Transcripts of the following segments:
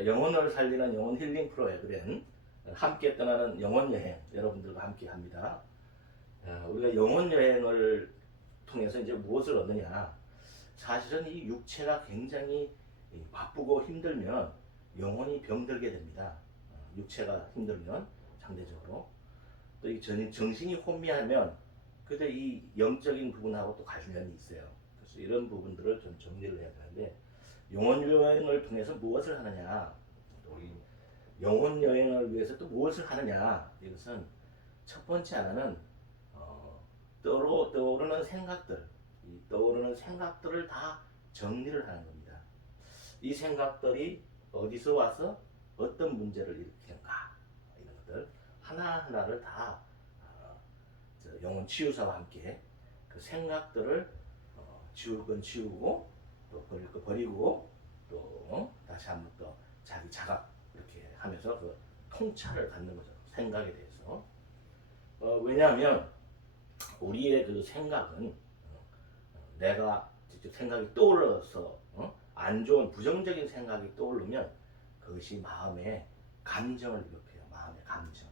자, 영혼을 살리는 영혼 힐링 프로그램 함께 떠나는 영혼 여행 여러분들과 함께 합니다. 우리가 영혼 여행을 통해서 이제 무엇을 얻느냐? 사실은 이 육체가 굉장히 바쁘고 힘들면 영혼이 병들게 됩니다. 육체가 힘들면 상대적으로 또 이 정신이 혼미하면 그때 이 영적인 부분하고 또 관련이 있어요. 그래서 이런 부분들을 좀 정리를 해야 되는데 영혼 여행을 통해서 무엇을 하느냐? 우리 영혼 여행을 위해서 또 무엇을 하느냐? 이것은 첫 번째 하나는 떠오르는 생각들, 이 떠오르는 생각들을 다 정리를 하는 겁니다. 이 생각들이 어디서 와서 어떤 문제를 일으키는가 이런 것들 하나하나를 다 영혼 치유사와 함께 그 생각들을 지울 건 지우고 또 버릴 거 버리고 또 다시 한번 또 자기 자각 이렇게 하면서 그 통찰을 갖는 거죠. 생각에 대해서. 왜냐하면 우리의 그 생각은 내가 직접 생각이 떠올라서 안 좋은 부정적인 생각이 떠오르면 그것이 마음의 감정을 일으켜요. 마음의 감정.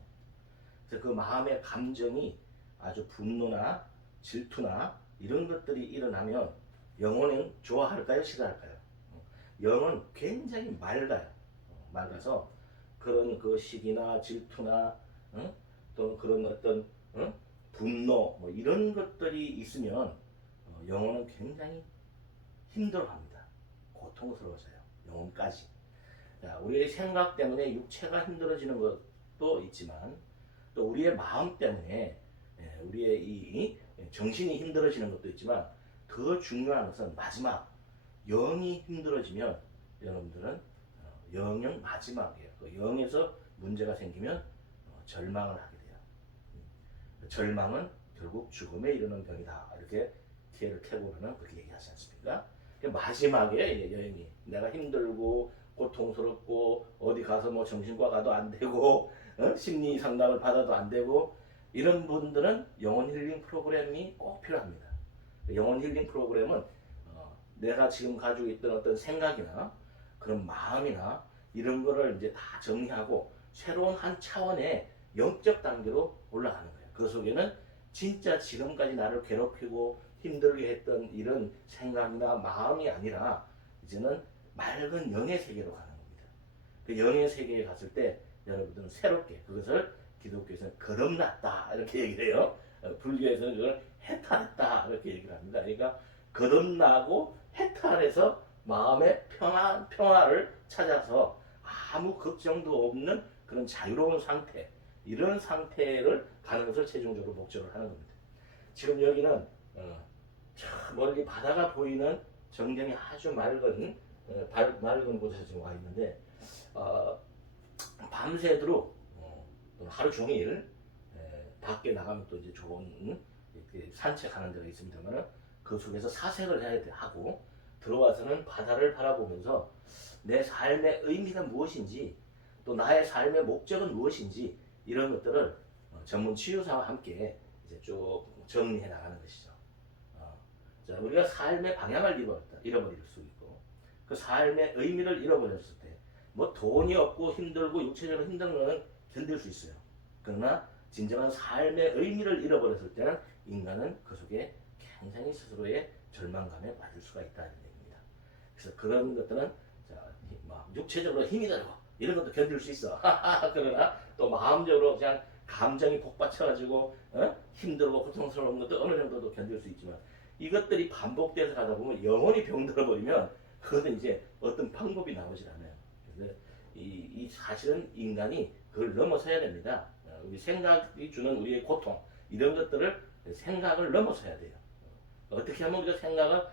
그래서 그 마음의 감정이 아주 분노나 질투나 이런 것들이 일어나면 영혼은 좋아할까요? 싫어할까요? 영은 굉장히 맑아요. 맑아서 그런 그 시기나 질투나 또 그런 어떤 분노 뭐 이런 것들이 있으면 영혼은 굉장히 힘들어합니다. 고통스러워져요. 영혼까지. 자, 우리의 생각 때문에 육체가 힘들어지는 것도 있지만 또 우리의 마음 때문에 우리의 이 정신이 힘들어지는 것도 있지만 더 중요한 것은 마지막 영이 힘들어지면 여러분들은 영은 마지막이에요. 그 영에서 문제가 생기면 절망을 하게 돼요. 절망은 결국 죽음에 이르는 병이다. 이렇게 티에르 케고르는 그렇게 얘기하지 않습니까? 마지막에 여행이 내가 힘들고 고통스럽고 어디 가서 뭐 정신과 가도 안 되고 심리 상담을 받아도 안 되고 이런 분들은 영혼 힐링 프로그램이 꼭 필요합니다. 영혼 힐링 프로그램은 내가 지금 가지고 있던 어떤 생각이나 그런 마음이나 이런 거를 이제 다 정리하고 새로운 한 차원의 영적 단계로 올라가는 거예요. 그 속에는 진짜 지금까지 나를 괴롭히고 힘들게 했던 이런 생각이나 마음이 아니라 이제는 맑은 영의 세계로 가는 겁니다. 그 영의 세계에 갔을 때 여러분들은 새롭게 그것을 기독교에서는 거듭났다 이렇게 얘기를 해요. 불교에서는 그걸 해탈했다 이렇게 얘기를 합니다. 그러니까 거듭나고 해탈해서 마음의 평화를 찾아서 아무 걱정도 없는 그런 자유로운 상태 이런 상태를 가는 것을 최종적으로 목적을 하는 겁니다. 지금 여기는 저 멀리 바다가 보이는 정경이 아주 맑은 곳에서 지금 와 있는데 밤새도록 하루 종일 밖에 나가면 또 이제 좋은 산책하는 데가 있습니다만 그 속에서 사색을 해야 하고 들어와서는 바다를 바라보면서 내 삶의 의미가 무엇인지 또 나의 삶의 목적은 무엇인지 이런 것들을 전문 치유사와 함께 이제 쭉 정리해 나가는 것이죠. 자, 우리가 삶의 방향을 잃어버릴 수 있고 그 삶의 의미를 잃어버렸을 때 뭐 돈이 없고 힘들고 육체적으로 힘든 거는 견딜 수 있어요. 그러나 진정한 삶의 의미를 잃어버렸을 때는 인간은 그 속에 굉장히 스스로의 절망감에 빠질 수가 있다는 얘기입니다. 그래서 그런 것들은 막 육체적으로 힘이 들고 이런 것도 견딜 수 있어. 그러나 또 마음적으로 그냥 감정이 복받쳐가지고 힘들고 고통스러운 것도 어느 정도도 견딜 수 있지만 이것들이 반복돼서 가다 보면 영혼이 병들어 버리면 그것은 이제 어떤 방법이 나오질 않아요. 그래서 이 사실은 인간이 그걸 넘어서야 됩니다. 우리 생각이 주는 우리의 고통 이런 것들을 생각을 넘어서야 돼요. 어떻게 하면 우리가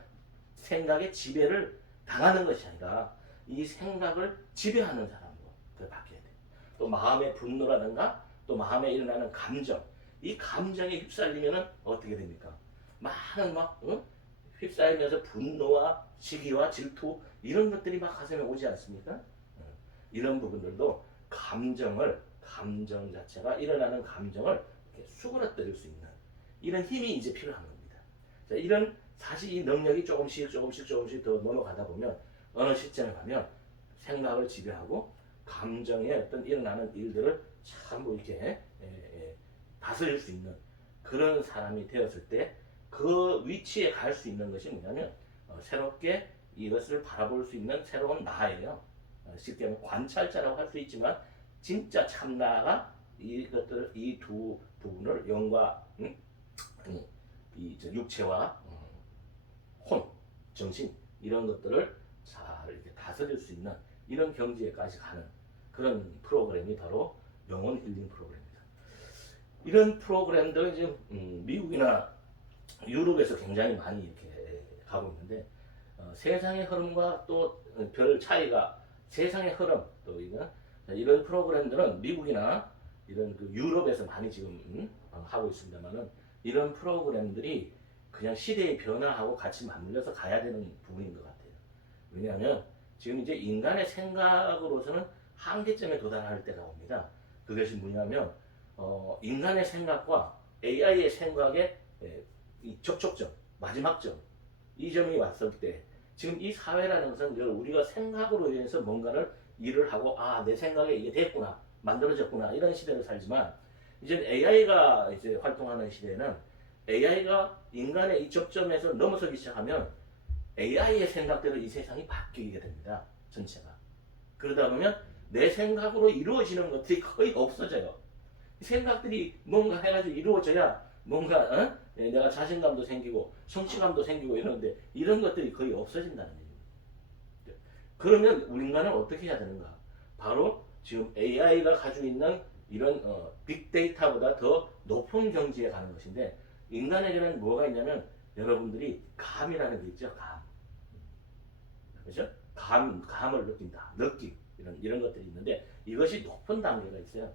생각의 지배를 당하는 것이 아니라 이 생각을 지배하는 사람으로 바뀌어야 돼요. 또 마음의 분노라든가 또 마음에 일어나는 감정 이 감정에 휩쓸리면 어떻게 됩니까? 많은 휩싸이면서 분노와 시기와 질투 이런 것들이 막 가슴에 오지 않습니까? 이런 부분들도 감정 자체가 일어나는 감정을 이렇게 수그러뜨릴 수 있는 이런 힘이 이제 필요한 겁니다. 자, 이런 사실 이 능력이 조금씩 더 넘어가다 보면 어느 시점에 가면 생각을 지배하고 감정에 어떤 일어나는 일들을 전부 이렇게 다스릴 수 있는 그런 사람이 되었을 때 그 위치에 갈 수 있는 것이 뭐냐면 새롭게 이것을 바라볼 수 있는 새로운 나예요. 쉽게 말하면 관찰자라고 할 수 있지만 진짜 참나가 이것들 이 두 부분을 영과 이 육체와 혼, 정신 이런 것들을 잘 이렇게 다스릴 수 있는 이런 경지에까지 가는 그런 프로그램이 바로 영혼 힐링 프로그램입니다. 이런 프로그램들은 지금 미국이나 유럽에서 굉장히 많이 이렇게 가고 있는데 세상의 흐름과 또 별 차이가 세상의 흐름 또 이런 프로그램들은 미국이나 이런 그 유럽에서 많이 지금 하고 있습니다만은 이런 프로그램들이 그냥 시대의 변화하고 같이 맞물려서 가야 되는 부분인 것 같아요. 왜냐하면 지금 이제 인간의 생각으로서는 한계점에 도달할 때가 옵니다. 그것이 뭐냐면 인간의 생각과 AI의 생각의 이 접촉점, 마지막점 이 점이 왔을 때 지금 이 사회라는 것은 우리가 생각으로 인해서 뭔가를 일을 하고 내 생각에 이게 됐구나 만들어졌구나 이런 시대를 살지만 이제 AI가 이제 활동하는 시대에는 AI가 인간의 이 접점에서 넘어서기 시작하면 AI의 생각대로 이 세상이 바뀌게 됩니다. 전체가. 그러다 보면 내 생각으로 이루어지는 것들이 거의 없어져요. 생각들이 뭔가 해가지고 이루어져야 뭔가 내가 자신감도 생기고 성취감도 생기고 이러는데 이런 것들이 거의 없어진다는 얘기입니다. 그러면 우리 인간은 어떻게 해야 되는가? 바로 지금 AI가 가지고 있는 이런 빅데이터보다 더 높은 경지에 가는 것인데 인간에게는 뭐가 있냐면 여러분들이 감이라는 게 있죠. 감. 그렇죠? 감을 느낀다. 느낌. 이런 것들이 있는데 이것이 높은 단계가 있어요.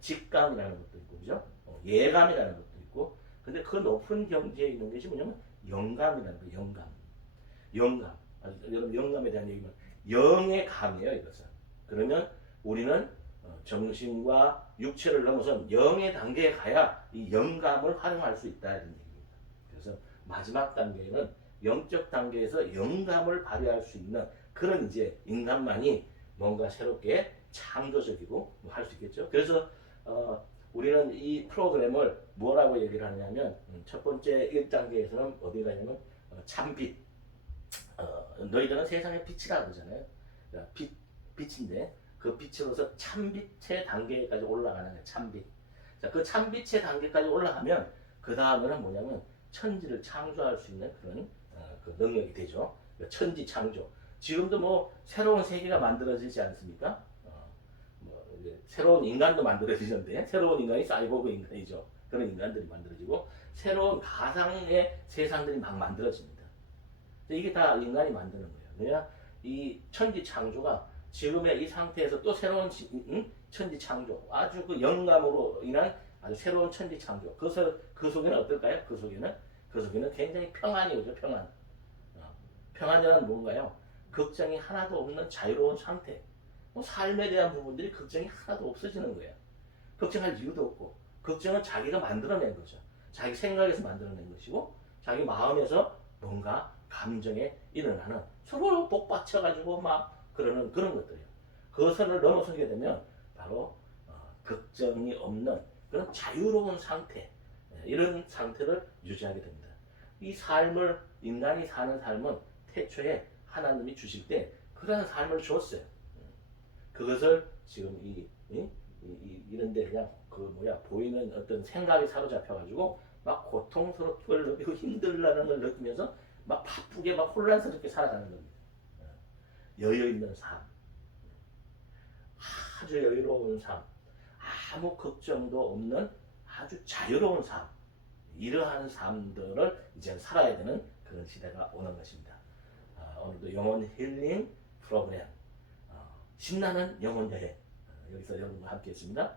직감이라는 것도 있고, 그죠? 예감이라는 것도 있고, 근데 그 높은 경지에 있는 것이 뭐냐면 영감이라는 거, 영감. 여러분 영감에 대한 얘기는 영의 감이에요, 이것은. 그러면 우리는 정신과 육체를 넘어선 영의 단계에 가야 이 영감을 활용할 수 있다 이런 얘기입니다. 그래서 마지막 단계에는 영적 단계에서 영감을 발휘할 수 있는 그런 이제 인간만이 뭔가 새롭게 창조적이고 할 수 있겠죠. 그래서 우리는 이 프로그램을 뭐라고 얘기를 하냐면 첫 번째 1단계에서는 어디 가냐면 참빛. 너희들은 세상의 빛이라 그러잖아요. 그러니까 빛인데 그 빛으로서 참빛의 단계까지 올라가는 거예요. 참빛. 자, 그 참빛의 단계까지 올라가면 그 다음에는 뭐냐면 천지를 창조할 수 있는 그런 그 능력이 되죠. 천지 창조. 지금도 뭐 새로운 세계가 만들어지지 않습니까? 새로운 인간도 만들어지는데 새로운 인간이 사이보그 인간이죠. 그런 인간들이 만들어지고 새로운 가상의 세상들이 막 만들어집니다. 이게 다 인간이 만드는 거예요. 그러니까 이 천지 창조가 지금의 이 상태에서 또 새로운 천지 창조, 아주 그 영감으로 인한 아주 새로운 천지 창조. 그 속에는 어떨까요? 그 속에는 굉장히 평안이 오죠. 평안. 평안이란 뭔가요? 걱정이 하나도 없는 자유로운 상태. 삶에 대한 부분들이 걱정이 하나도 없어지는 거예요. 걱정할 이유도 없고 걱정은 자기가 만들어낸 거죠. 자기 생각에서 만들어낸 것이고 자기 마음에서 뭔가 감정에 일어나는 서로 복받쳐가지고 막 그러는 그런 것들이에요. 그 선을 넘어서게 되면 바로 걱정이 없는 그런 자유로운 상태 이런 상태를 유지하게 됩니다. 이 삶을 인간이 사는 삶은 태초에 하나님이 주실 때 그런 삶을 줬어요. 그것을 지금 이런데 그냥 보이는 어떤 생각이 사로잡혀가지고 막 고통스럽게 느끼고 힘들다는 걸 느끼면서 막 바쁘게 막 혼란스럽게 살아가는 겁니다. 여유 있는 삶, 아주 여유로운 삶, 아무 걱정도 없는 아주 자유로운 삶, 이러한 삶들을 이제 살아야 되는 그런 시대가 오는 것입니다. 오늘도 영혼 힐링 프로그램 신나는 영혼 여행 여기서 여러분과 함께 했습니다.